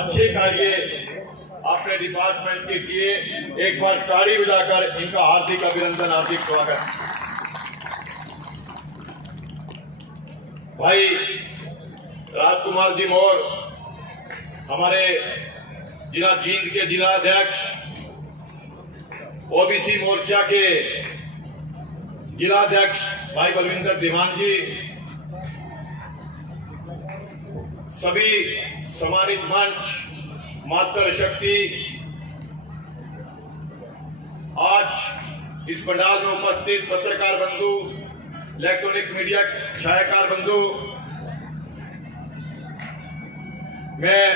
अच्छे कार्य अपने डिपार्टमेंट के किए। एक बार ताड़ी बजाकर इनका हार्दिक अभिनंदन, हार्दिक स्वागत। भाई राजकुमार जी मोर, हमारे जिला जींद के जिला अध्यक्ष, ओबीसी मोर्चा के जिला अध्यक्ष भाई बलविंदर दीवान जी, सभी सम्मानित मंच, मातृशक्ति, आज इस पंडाल में उपस्थित पत्रकार बंधु, इलेक्ट्रॉनिक मीडिया छायाकार बंधु, मैं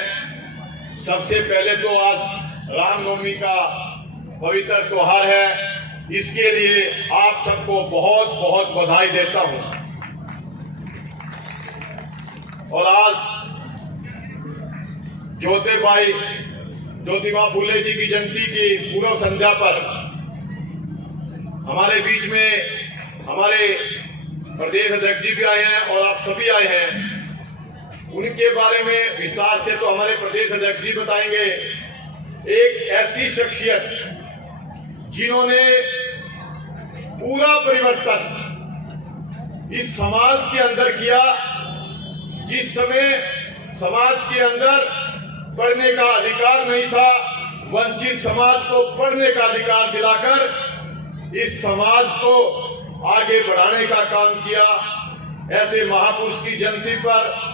सबसे पहले तो आज रामनवमी का पवित्र त्योहार है, इसके लिए आप सबको बहुत बहुत बधाई देता हूं। और आज ज्योतिबा फुले जी की जयंती की पूर्व संध्या पर हमारे बीच में हमारे प्रदेश अध्यक्ष जी भी आए हैं और आप सभी आए हैं। उनके बारे में विस्तार से तो हमारे प्रदेश अध्यक्ष जी बताएंगे। एक ऐसी शख्सियत जिन्होंने पूरा परिवर्तन इस समाज के अंदर किया, जिस समय समाज के अंदर पढ़ने का अधिकार नहीं था, वंचित समाज को पढ़ने का अधिकार दिलाकर इस समाज को आगे बढ़ाने का काम किया। ऐसे महापुरुष की जयंती पर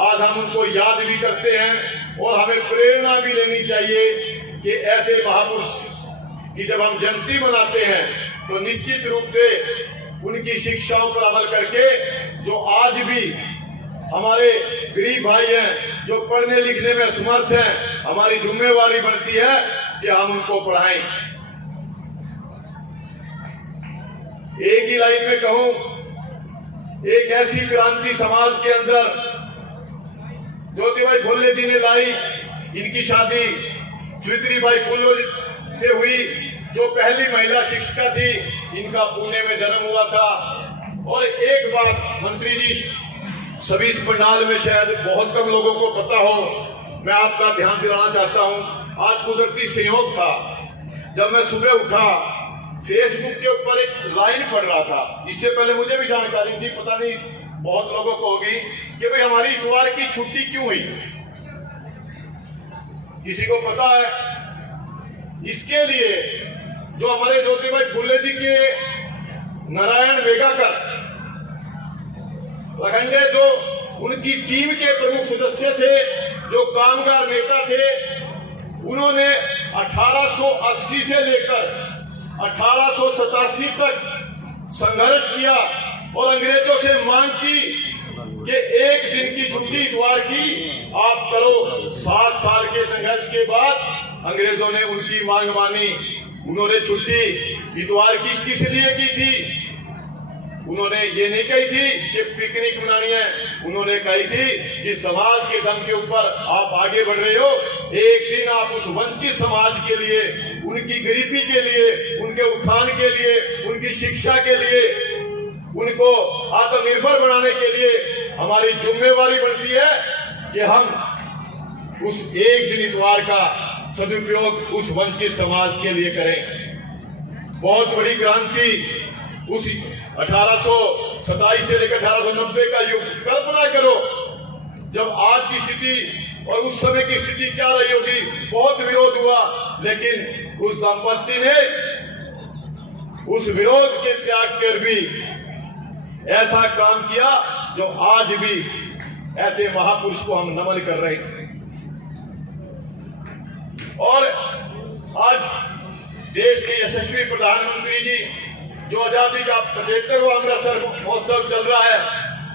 आज हम उनको याद भी करते हैं और हमें प्रेरणा भी लेनी चाहिए कि ऐसे महापुरुष की जब हम जयंती मनाते हैं तो निश्चित रूप से उनकी शिक्षाओं पर अमल करके जो आज भी हमारे गरीब भाई हैं, जो पढ़ने लिखने में असमर्थ हैं, हमारी जिम्मेवारी बनती है कि हम उनको पढ़ाएं। एक ही लाइन में कहूं, एक ऐसी क्रांति समाज के अंदर ज्योतिबा फुले जी ने लाई। इनकी शादी सावित्रीबाई फुले से हुई, जो पहली महिला शिक्षिका थी। इनका पुणे में जन्म हुआ था। और एक बात मंत्री जी, सभी इस पंडाल में शायद बहुत कम लोगों को पता हो, मैं आपका ध्यान दिलाना चाहता हूं। आज कुदरती संयोग था, जब मैं सुबह उठा फेसबुक के ऊपर एक लाइन पढ़ रहा था। इससे पहले मुझे भी जानकारी थी, पता नहीं बहुत लोगों को होगी, कि भाई हमारी इतवार की छुट्टी क्यों हुई। किसी को पता है? इसके लिए जो हमारे ज्योतिबा फुले जी के नारायण वेगाकर लखंडे, जो उनकी टीम के प्रमुख सदस्य थे, जो कामगार नेता थे, उन्होंने 1880 से लेकर 1887 तक संघर्ष किया और अंग्रेजों से मांग की कि एक दिन की छुट्टी इतवार की आप करो। 7 साल के संघर्ष के बाद अंग्रेजों ने उनकी मांग मानी। उन्होंने छुट्टी इतवार की किस लिए की थी? उन्होंने ये नहीं कही थी कि पिकनिक मनानी है, उन्होंने कही थी जिस समाज के दम के ऊपर आप आगे बढ़ रहे हो, एक दिन आप उस वंचित समाज के लिए, उनकी गरीबी के लिए, उनके उत्थान के लिए, उनकी शिक्षा के लिए, उनको आत्मनिर्भर बनाने के लिए हमारी जिम्मेवारी बनती है कि हम उस एक दिन इतवार का सदुपयोग उस वंचित समाज के लिए करें। बहुत बड़ी क्रांति उस 1827 से लेकर 1890 का युग। कल्पना करो जब आज की स्थिति और उस समय की स्थिति क्या रही होगी। बहुत विरोध हुआ, लेकिन उस दंपत्ति ने उस विरोध के त्याग कर भी ऐसा काम किया जो आज भी ऐसे महापुरुष को हम नमन कर रहे हैं। और आज देश के यशस्वी प्रधानमंत्री जी, जो आजादी का 75वां अमृतसर महोत्सव चल रहा है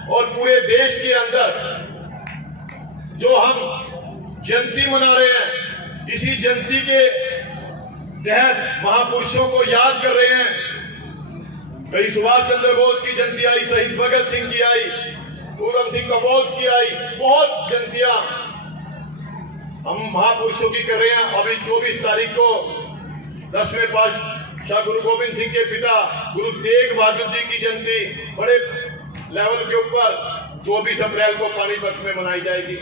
और पूरे देश के अंदर जो हम जयंती मना रहे हैं, इसी जयंती के तहत महापुरुषों को याद कर रहे हैं। कई सुभाष चंद्र बोस की जयंती आई, शहीद भगत सिंह की आई, उधम सिंह कम्बोज की आई, बहुत जयंतियां हम महापुरुषों की कर रहे हैं। अभी 24 तारीख को 10वें पातशाह गुरु गोविंद सिंह के पिता गुरु तेग बहादुर जी की जयंती बड़े लेवल के ऊपर 24 अप्रैल को पानीपत में मनाई जाएगी।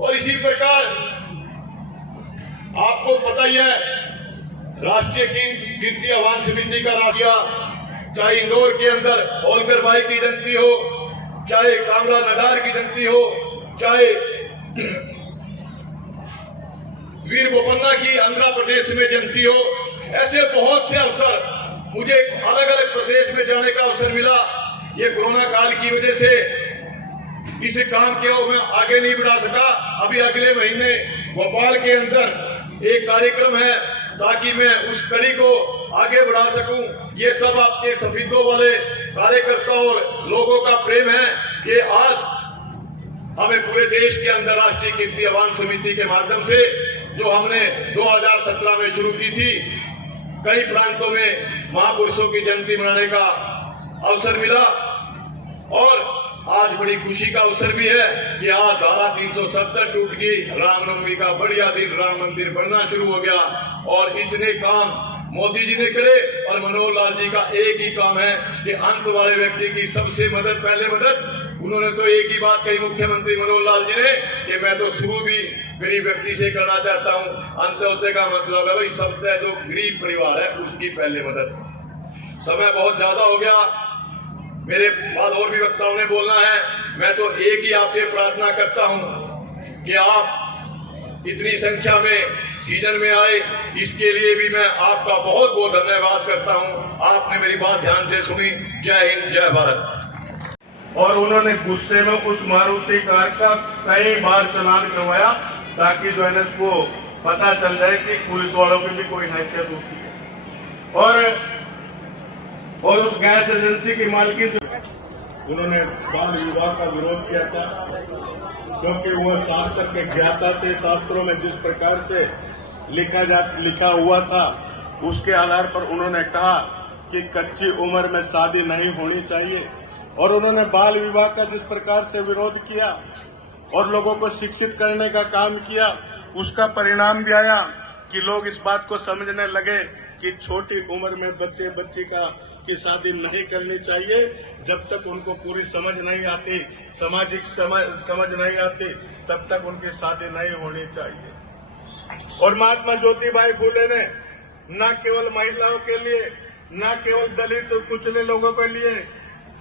और इसी प्रकार आपको पता ही है, राष्ट्रीय गिनती आह्वान समिति का राष्ट्रीय, चाहे इंदौर के अंदर होलकर भाई की जयंती हो, चाहे कामरा नडार की जयंती हो, चाहे वीर बोपन्ना की आंध्र प्रदेश में जयंती हो, ऐसे बहुत से अवसर मुझे अलग अलग प्रदेश में जाने का अवसर मिला। ये कोरोना काल की वजह से इस काम को मैं आगे नहीं बढ़ा सका। अभी अगले महीने भोपाल के अंदर एक कार्यक्रम है, ताकि मैं उस कड़ी को आगे बढ़ा सकूं। ये सब आपके सफीदों वाले कार्यकर्ता और लोगों का प्रेम है कि आज हमें पूरे देश के अंदर राष्ट्रीय गिनती आह्वान समिति के माध्यम से, जो हमने 2017 में शुरू की थी, कई प्रांतों में महापुरुषों की जयंती मनाने का अवसर मिला। और आज बड़ी खुशी का अवसर भी है कि आज धारा 370 टूट गई, रामनवमी का बढ़िया दिन, राम मंदिर बनना शुरू हो गया। और इतने काम मोदी जी ने करे, और मनोहर लाल जी का एक ही काम है कि अंत वाले व्यक्ति की सबसे मदद, पहले मदद। उन्होंने तो एक ही बात कही, मुख्यमंत्री मनोहर लाल जी ने, कि मैं तो शुरू भी गरीब व्यक्ति से करना चाहता हूं। अंत्योदय का मतलब है भाई सबसे जो गरीब परिवार है उसकी पहले मदद। समय बहुत ज्यादा हो गया, मेरे बाद और भी वक्ताओं ने बोलना है। मैं तो एक ही आपसे प्रार्थना करता हूं कि आप इतनी संख्या में सीजन में आए, इसके लिए भी मैं आपका बहुत बहुत धन्यवाद करता हूं। आपने मेरी बात ध्यान से सुनी। जय हिंद, जय भारत। और उन्होंने गुस्से में उस मारुति कार का कई बार चालान करवाया, ताकि जो है इसको पता चल जाए कि पुलिस वालों की भी कोई हैसियत होती है। और उस गैस एजेंसी की मालकिन जो उन्होंने बाल विवाह का विरोध किया था, क्योंकि वो शास्त्र के ज्ञाता थे। शास्त्रों में जिस प्रकार से लिखा हुआ था, उसके आधार पर उन्होंने कहा कि कच्ची उम्र में शादी नहीं होनी चाहिए। और उन्होंने बाल विवाह का जिस प्रकार से विरोध किया और लोगों को शिक्षित करने का काम किया, उसका परिणाम भी आया कि लोग इस बात को समझने लगे कि छोटी उम्र में बच्ची की शादी नहीं करनी चाहिए। जब तक उनको पूरी समझ नहीं आती, सामाजिक समझ नहीं आती, तब तक उनकी शादी नहीं होनी चाहिए। और महात्मा ज्योतिबाई फुले ने न केवल महिलाओं के लिए, न केवल दलित और कुचले लोगों के लिए,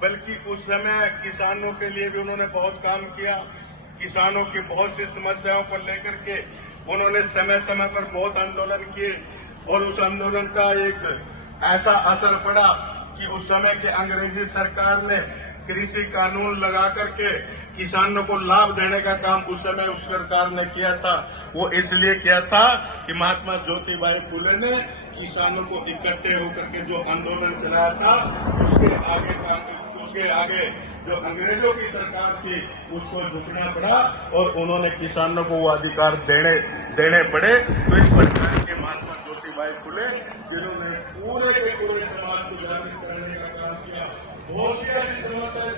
बल्कि उस समय किसानों के लिए भी उन्होंने बहुत काम किया। किसानों की बहुत सी समस्याओं को लेकर के उन्होंने समय समय पर बहुत आंदोलन किए। और उस आंदोलन का एक ऐसा असर पड़ा कि उस समय की अंग्रेजी सरकार ने कृषि कानून लगा करके किसानों को लाभ देने का काम उस समय उस सरकार ने किया था। वो इसलिए किया था कि महात्मा ज्योतिबाई फुले ने किसानों को इकट्ठे होकर के जो आंदोलन चलाया था, उसके आगे जो अंग्रेजों की सरकार थी उसको झुकना पड़ा, और उन्होंने किसानों को वो अधिकार देने पड़े। तो इस सरकार के महात्मा ज्योतिबाई फुले, जिन्होंने पूरे के पूरे समाज को जागृत करने का काम किया, बहुत सी ऐसी समस्याएं